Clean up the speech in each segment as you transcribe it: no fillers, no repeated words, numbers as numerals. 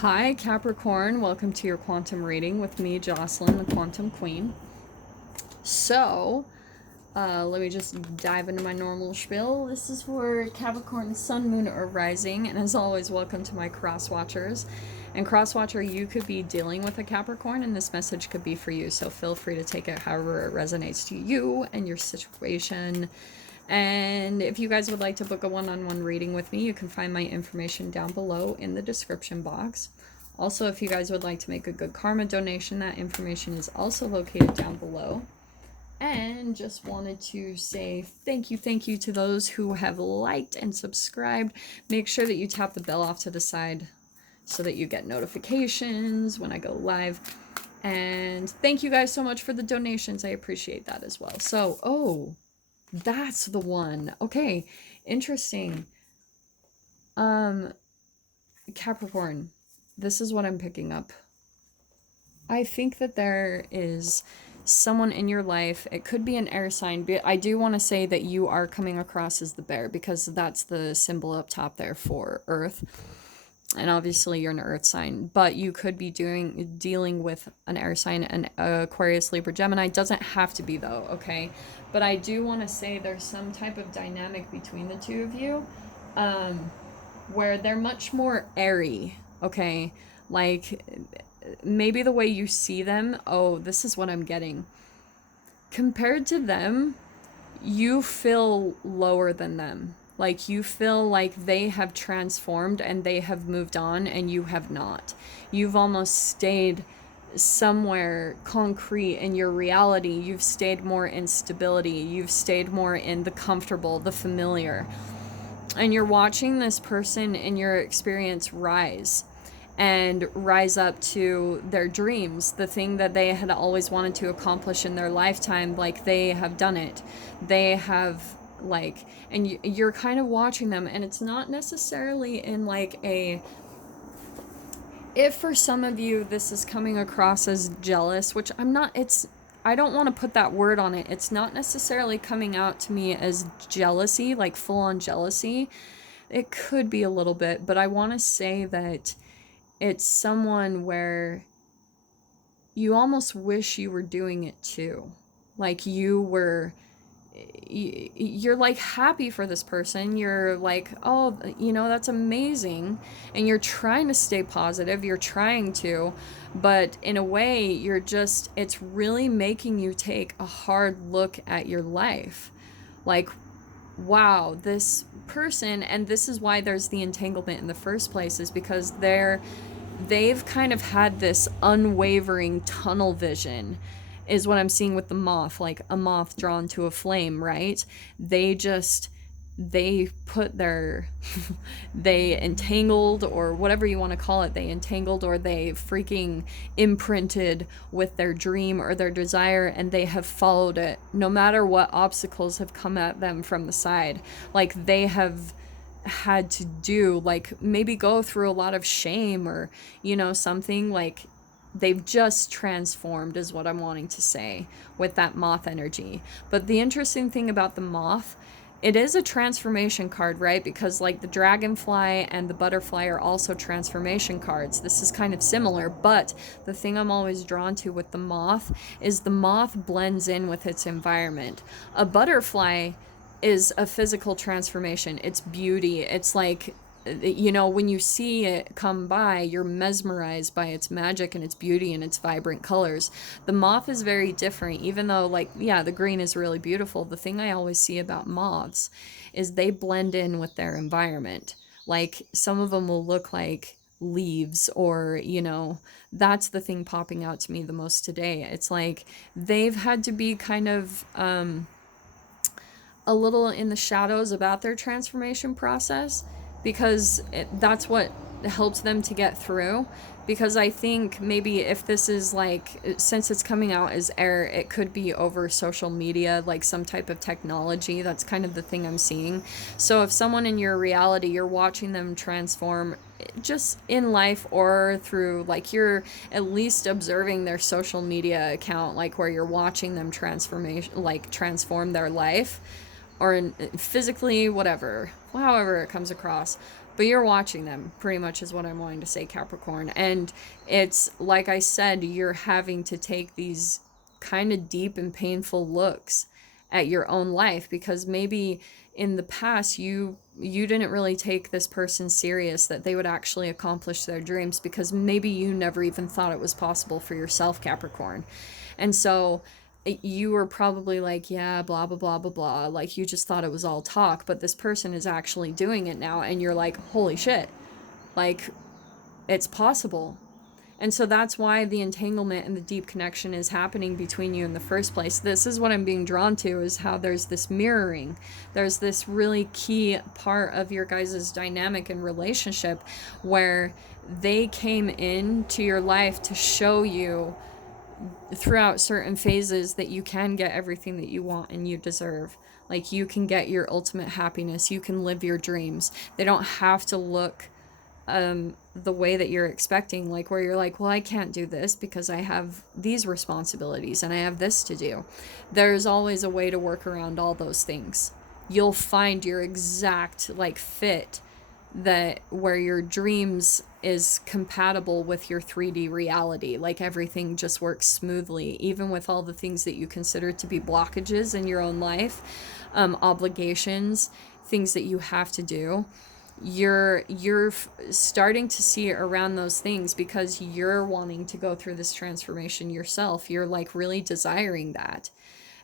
Hi, Capricorn. Welcome to your quantum reading with me, Jocelyn, the Quantum Queen. So, let me just dive into my normal spiel. This is for Capricorn, Sun, Moon, or Rising, and as always, welcome to my cross watchers. And cross watcher, you could be dealing with a Capricorn, and this message could be for you. So feel free to take it however it resonates to you and your situation. And if you guys would like to book a one-on-one reading with me, you can find my information down below in the description box. Also, if you guys would like to make a good karma donation, that information is also located down below. And just wanted to say thank you to those who have liked and subscribed. Make sure that you tap the bell off to the side so that you get notifications when I go live. And thank you guys so much for the donations. I appreciate that as well. So, that's the one. Okay, interesting. Capricorn, this is what I'm picking up. I think that there is someone in your life. It could be an air sign, but I do want to say that you are coming across as the bear because that's the symbol up top there for Earth. And obviously you're an earth sign, but you could be dealing with an air sign, an Aquarius, Libra, Gemini. Doesn't have to be though, okay? But I do want to say there's some type of dynamic between the two of you where they're much more airy, okay? Like maybe the way you see them, this is what I'm getting. Compared to them, you feel lower than them. Like you feel like they have transformed and they have moved on and you have not. You've almost stayed somewhere concrete in your reality. You've stayed more in stability. You've stayed more in the comfortable, the familiar. And you're watching this person in your experience rise and rise up to their dreams, the thing that they had always wanted to accomplish in their lifetime. Like they have done it. They have and you're kind of watching them, and it's not necessarily in like if for some of you this is coming across as jealous, which I don't want to put that word on it. It's not necessarily coming out to me as jealousy, like full on jealousy. It could be a little bit, but I want to say that it's someone where you almost wish you were doing it too. Like you're like happy for this person. You're like, oh, that's amazing. And you're trying to stay positive. You're trying to, but in a way it's really making you take a hard look at your life. Like, wow, this person, and this is why there's the entanglement in the first place, is because they've kind of had this unwavering tunnel vision, is what I'm seeing with the moth, like a moth drawn to a flame, right? They put they entangled, or whatever you want to call it, they entangled or they freaking imprinted with their dream or their desire, and they have followed it no matter what obstacles have come at them from the side. Like they have had to do, like maybe go through a lot of shame or something. Like they've just transformed is what I'm wanting to say with that moth energy. But the interesting thing about the moth, it is a transformation card, right? Because like the dragonfly and the butterfly are also transformation cards. This is kind of similar, but the thing I'm always drawn to with the moth is the moth blends in with its environment. A butterfly is a physical transformation. It's beauty. It's like, when you see it come by, you're mesmerized by its magic and its beauty and its vibrant colors. The moth is very different, even though the green is really beautiful. The thing I always see about moths is they blend in with their environment. Like some of them will look like leaves, or that's the thing popping out to me the most today. It's like they've had to be kind of a little in the shadows about their transformation process, because that's what helps them to get through. Because I think maybe if this is since it's coming out as air, it could be over social media, like some type of technology. That's kind of the thing I'm seeing. So if someone in your reality, you're watching them transform just in life, or through you're at least observing their social media account, where you're watching them transform their life, or physically, whatever, however it comes across. But you're watching them, pretty much is what I'm wanting to say, Capricorn. And it's, like I said, you're having to take these kind of deep and painful looks at your own life, because maybe in the past you didn't really take this person serious, that they would actually accomplish their dreams, because maybe you never even thought it was possible for yourself, Capricorn. And so you were probably like, yeah, blah, blah, blah, blah, blah. Like, you just thought it was all talk, but this person is actually doing it now. And you're like, holy shit, like, it's possible. And so that's why the entanglement and the deep connection is happening between you in the first place. This is what I'm being drawn to, is how there's this mirroring. There's this really key part of your guys' dynamic and relationship where they came into your life to show you throughout certain phases that you can get everything that you want and you deserve. Like, you can get your ultimate happiness. You can live your dreams. They don't have to look the way that you're expecting, like where you're like, well, I can't do this because I have these responsibilities and I have this to do. There's always a way to work around all those things. You'll find your exact like fit, that where your dreams is compatible with your 3D reality. Like, everything just works smoothly, even with all the things that you consider to be blockages in your own life, obligations, things that you have to do. You're starting to see around those things because you're wanting to go through this transformation yourself. You're like really desiring that.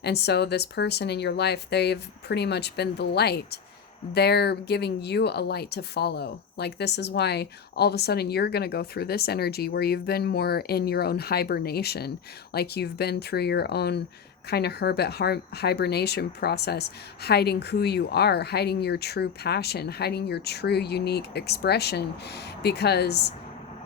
And so this person in your life, they've pretty much been the light. They're giving you a light to follow. Like, this is why all of a sudden you're going to go through this energy where you've been more in your own hibernation. Like, you've been through your own kind of hibernation process, hiding who you are, hiding your true passion, hiding your true unique expression, because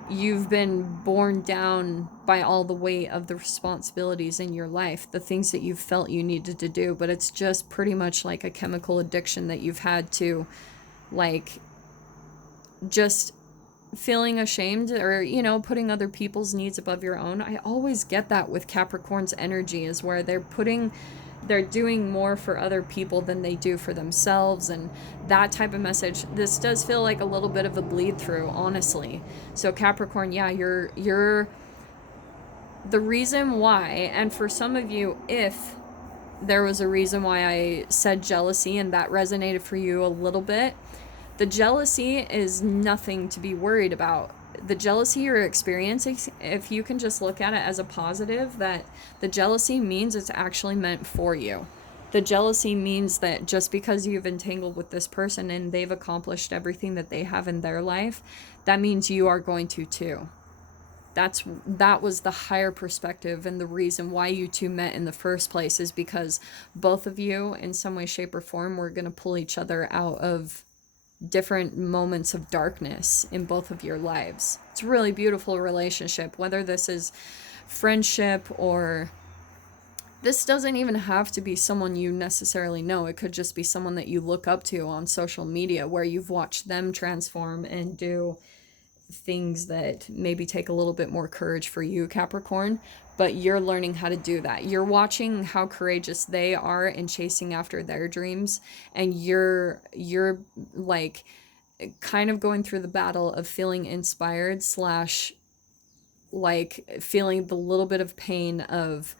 you've been borne down by all the weight of the responsibilities in your life, the things that you felt you needed to do. But it's just pretty much like a chemical addiction that you've had to, like, just feeling ashamed, or, you know, putting other people's needs above your own. I always get that with Capricorn's energy, is where they're doing more for other people than they do for themselves, and that type of message. This does feel like a little bit of a bleed through, honestly. So Capricorn, yeah, you're the reason why. And for some of you, if there was a reason why I said jealousy and that resonated for you a little bit, the jealousy is nothing to be worried about. The jealousy you're experiencing, if you can just look at it as a positive, that the jealousy means it's actually meant for you. The jealousy means that just because you've entangled with this person and they've accomplished everything that they have in their life, that means you are going to too. That was the higher perspective, and the reason why you two met in the first place is because both of you, in some way, shape, or form, were going to pull each other out of different moments of darkness in both of your lives. It's a really beautiful relationship, whether this is friendship, or this doesn't even have to be someone you necessarily know. It could just be someone that you look up to on social media, where you've watched them transform and do things that maybe take a little bit more courage for you, Capricorn, but you're learning how to do that. You're watching how courageous they are in chasing after their dreams, and you're like kind of going through the battle of feeling inspired slash like feeling the little bit of pain of,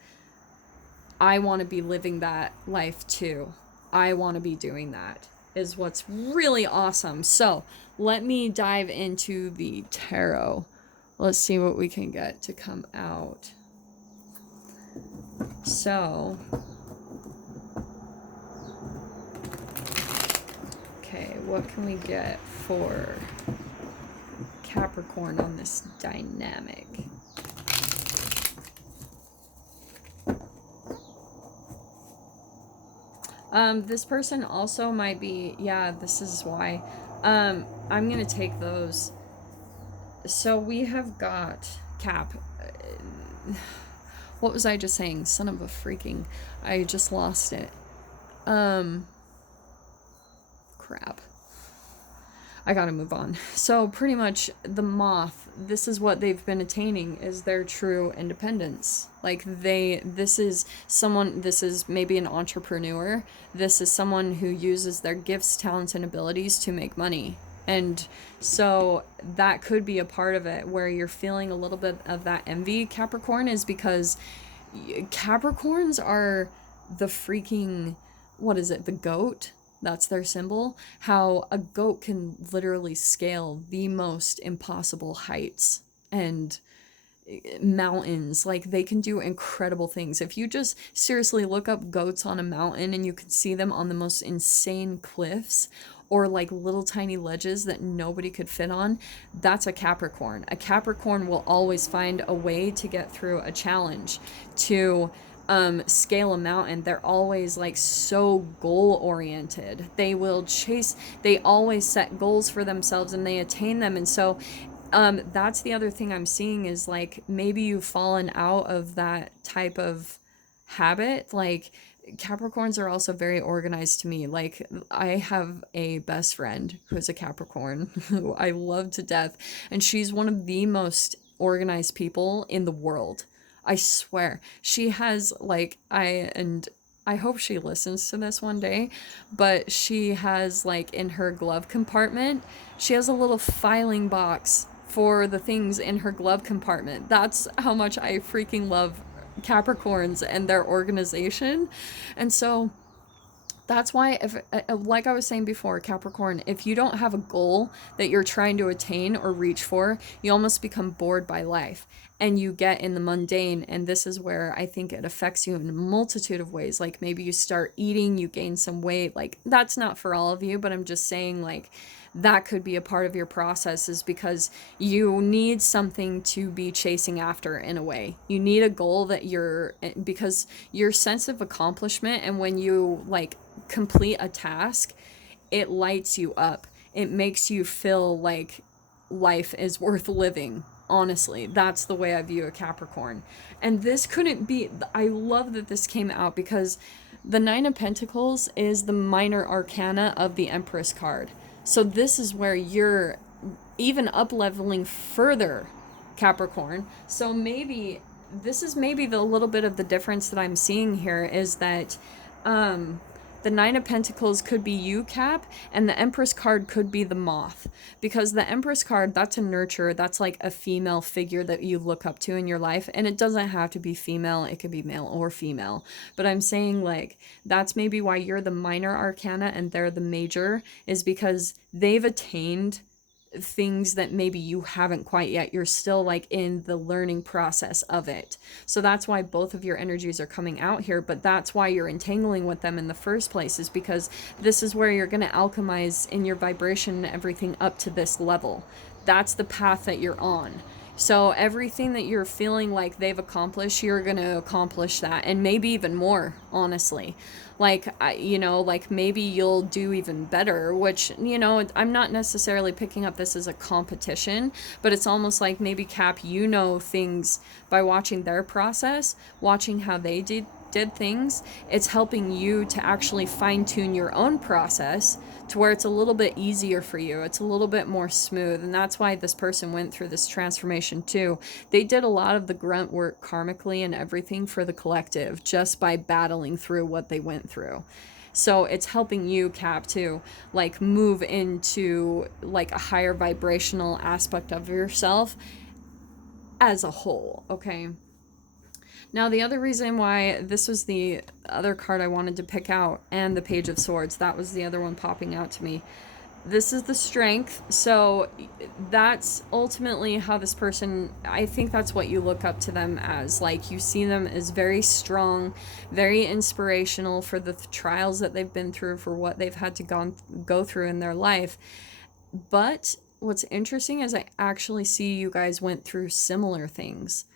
I want to be living that life too. I want to be doing that, is what's really awesome. So let me dive into the tarot. Let's see what we can get to come out. So, okay, what can we get for Capricorn on this dynamic? This person also might be, yeah, this is why. I'm gonna take those. So we have got Cap. What was I just saying? Son of a freaking, I just lost it. Crap. I gotta move on. So pretty much the moth, this is what they've been attaining, is their true independence. Like this is maybe an entrepreneur. This is someone who uses their gifts, talents, and abilities to make money. And so that could be a part of it where you're feeling a little bit of that envy, Capricorn, is because Capricorns are the freaking, what is it, the goat? That's their symbol. How a goat can literally scale the most impossible heights and mountains. Like, they can do incredible things. If you just seriously look up goats on a mountain, and you can see them on the most insane cliffs or like little tiny ledges that nobody could fit on, that's a Capricorn. A Capricorn will always find a way to get through a challenge, to scale a mountain. They're always like so goal oriented. They will chase, they always set goals for themselves and they attain them. And so that's the other thing I'm seeing, is like maybe you've fallen out of that type of habit. Like, Capricorns are also very organized to me. Like, I have a best friend who's a Capricorn who I love to death, and she's one of the most organized people in the world. I swear. She has like, I hope she listens to this one day, but she has like in her glove compartment, she has a little filing box for the things in her glove compartment. That's how much I freaking love Capricorns and their organization. And so that's why, if like I was saying before, Capricorn, if you don't have a goal that you're trying to attain or reach for, you almost become bored by life and you get in the mundane. And this is where I think it affects you in a multitude of ways. Like, maybe you start eating, you gain some weight. Like, that's not for all of you, but I'm just saying, like, that could be a part of your process, is because you need something to be chasing after in a way. You need a goal that because your sense of accomplishment, and when you like complete a task, it lights you up. It makes you feel like life is worth living. Honestly, that's the way I view a Capricorn. And this couldn't be, I love that this came out, because the Nine of Pentacles is the minor arcana of the Empress card. So this is where you're even up leveling further, Capricorn. So maybe this is maybe the little bit of the difference that I'm seeing here, is that the Nine of Pentacles could be you, Cap, and the Empress card could be the Moth. Because the Empress card, that's a nurturer. That's like a female figure that you look up to in your life. And it doesn't have to be female. It could be male or female. But I'm saying, like, that's maybe why you're the minor arcana and they're the major, is because they've attained things that maybe you haven't quite yet. You're still like in the learning process of it. So that's why both of your energies are coming out here, but that's why you're entangling with them in the first place, is because this is where you're going to alchemize in your vibration and everything up to this level. That's the path that you're on. So everything that you're feeling like they've accomplished, you're going to accomplish that, and maybe even more, honestly. Like, like maybe you'll do even better, which, I'm not necessarily picking up this as a competition, but it's almost like maybe, Cap, things by watching their process, watching how they did things. It's helping you to actually fine tune your own process to where it's a little bit easier for you. It's a little bit more smooth. And that's why this person went through this transformation too. They did a lot of the grunt work karmically and everything for the collective, just by battling through what they went through. So it's helping you, Cap, to like move into like a higher vibrational aspect of yourself as a whole. Okay. Now, the other reason why this was the other card I wanted to pick out, and the Page of Swords, that was the other one popping out to me. This is the Strength. So that's ultimately how this person, I think that's what you look up to them as. Like, you see them as very strong, very inspirational for the trials that they've been through, for what they've had to go through in their life. But what's interesting is I actually see you guys went through similar things.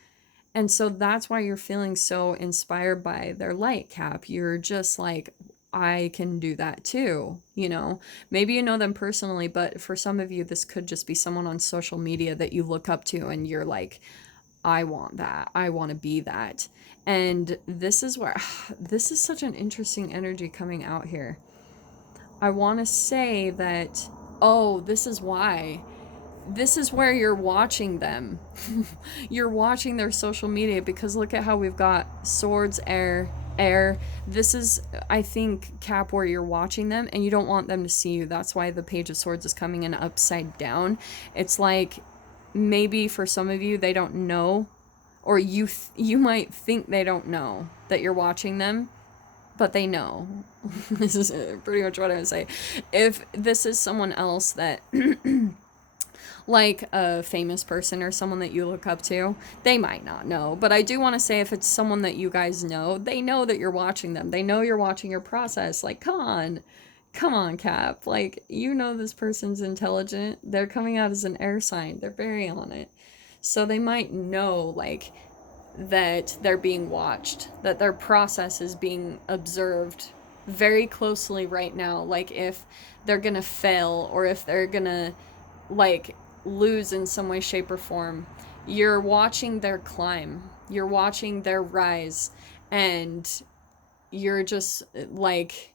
And so that's why you're feeling so inspired by their light, Cap. You're just like, I can do that too, Maybe you know them personally, but for some of you, this could just be someone on social media that you look up to and you're like, I want that. I want to be that. And this is this is such an interesting energy coming out here. I want to say that, this is why. This is where you're watching them. You're watching their social media, because look at how we've got Swords, Air, air. This is, I think, Cap, where you're watching them and you don't want them to see you. That's why the Page of Swords is coming in upside down. It's like, maybe for some of you, they don't know, or you might think they don't know that you're watching them, but they know. This is pretty much what I would say. If this is someone else that like a famous person or someone that you look up to, they might not know. But I do want to say, if it's someone that you guys know, they know that you're watching them. They know you're watching your process. Like, come on, Cap. Like, you know this person's intelligent. They're coming out as an air sign. They're very on it. So they might know, like, that they're being watched, that their process is being observed very closely right now. Like, if they're gonna fail, or if they're gonna, like, lose in some way, shape, or form, you're watching their climb, you're watching their rise, and you're just, like,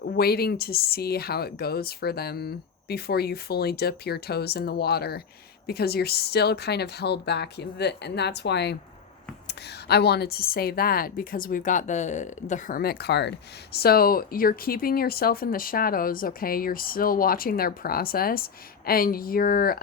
waiting to see how it goes for them before you fully dip your toes in the water, because you're still kind of held back. And that's why I wanted to say that, because we've got the Hermit card. So you're keeping yourself in the shadows, okay? You're still watching their process, and you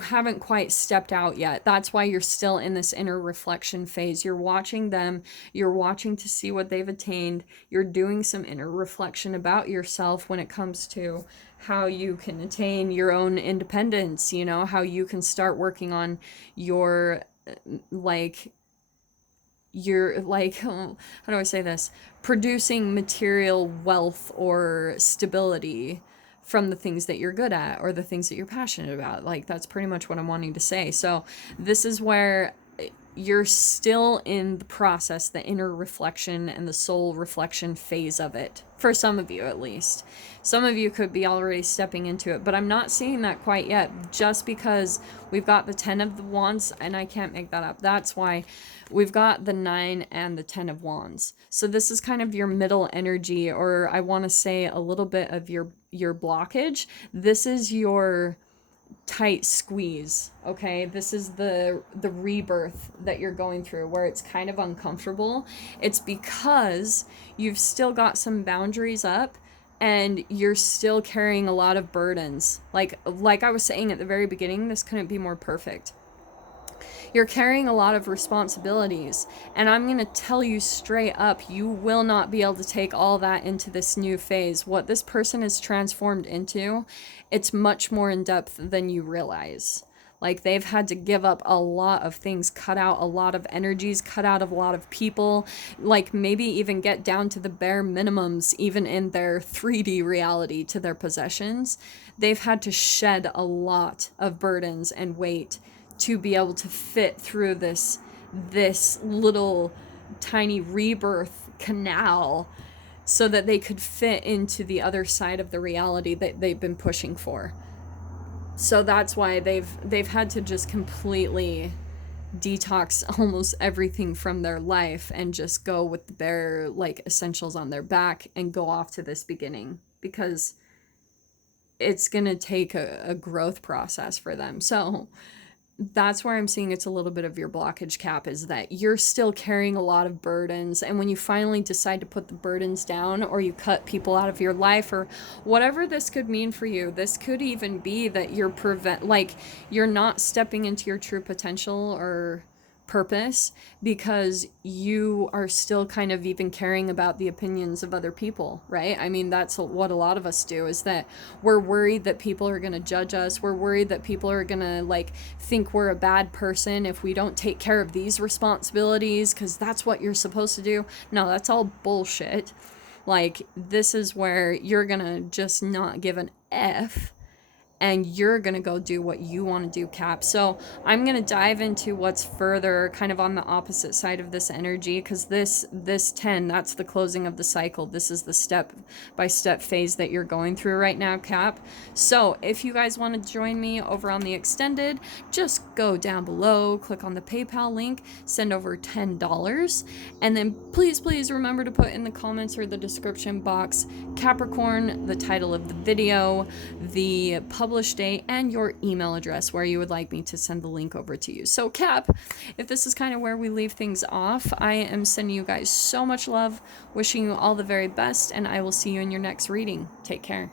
haven't quite stepped out yet. That's why you're still in this inner reflection phase. You're watching them, you're watching to see what they've attained. You're doing some inner reflection about yourself when it comes to how you can attain your own independence, you know, how you can start working on your, like, you're like, how do I say this? Producing material wealth or stability from the things that you're good at or the things that you're passionate about. Like, that's pretty much what I'm wanting to say. So this is where you're still in the process, the inner reflection and the soul reflection phase of it. For some of you, at least. Some of you could be already stepping into it, but I'm not seeing that quite yet, just because we've got the 10 of the Wands, and I can't make that up. That's why we've got the 9 and the 10 of Wands. So this is kind of your middle energy, or I want to say a little bit of your blockage. This is your tight squeeze, okay? This is the rebirth that you're going through, where it's kind of uncomfortable. It's because you've still got some boundaries up, and you're still carrying a lot of burdens. Like I was saying at the very beginning, this couldn't be more perfect. You're carrying a lot of responsibilities, and I'm going to tell you straight up, you will not be able to take all that into this new phase. What this person is transformed into, it's much more in depth than you realize. Like, they've had to give up a lot of things, cut out a lot of energies, cut out of a lot of people, like maybe even get down to the bare minimums, even in their 3D reality, to their possessions. They've had to shed a lot of burdens and weight to be able to fit through this little tiny rebirth canal, so that they could fit into the other side of the reality that they've been pushing for. So that's why they've had to just completely detox almost everything from their life and just go with their, like, essentials on their back and go off to this beginning, because it's gonna take a growth process for them. So that's where I'm seeing it's a little bit of your blockage, Cap, is that you're still carrying a lot of burdens. And when you finally decide to put the burdens down, or you cut people out of your life, or whatever this could mean for you, this could even be that you're not stepping into your true potential or purpose, because you are still kind of even caring about the opinions of other people, right? I mean, that's what a lot of us do, is that we're worried that people are going to judge us. We're worried that people are going to, like, think we're a bad person if we don't take care of these responsibilities, because that's what you're supposed to do. No, that's all bullshit. Like, this is where you're going to just not give an F, and you're going to go do what you want to do, Cap. So I'm going to dive into what's further kind of on the opposite side of this energy, because this 10, that's the closing of the cycle. This is the step-by-step phase that you're going through right now, Cap. So if you guys want to join me over on the extended, just go down below, click on the PayPal link, send over $10, and then please remember to put in the comments or the description box Capricorn, the title of the video, the public publish date, and your email address where you would like me to send the link over to you. So Cap, if this is kind of where we leave things off, I am sending you guys so much love, wishing you all the very best, and I will see you in your next reading. Take care.